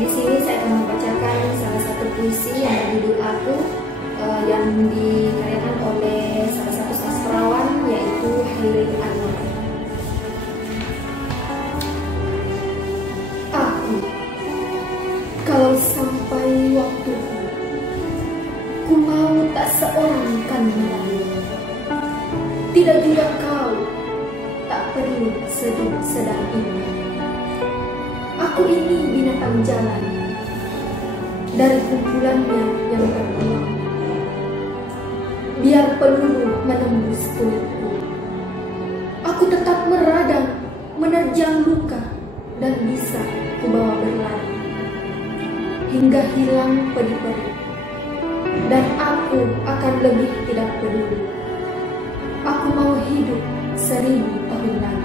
Di sini saya akan membacakan salah satu puisi yang berjudul Aku, yang dikaryakan oleh salah satu sastrawan yaitu Hairil Anwar. Aku, kalau sampai waktuku, ku mau tak seorang kan melalui. Tidak juga kau, tak perlu sedih sedang ini. Aku ini binatang jalan, dari kumpulannya yang terbuang. Biar peluru menembus kulitku, aku tetap meradang, menerjang luka, dan bisa kubawa berlari hingga hilang peri-peri. Dan aku akan lebih tidak peduli. Aku mau hidup 1000 tahun lagi.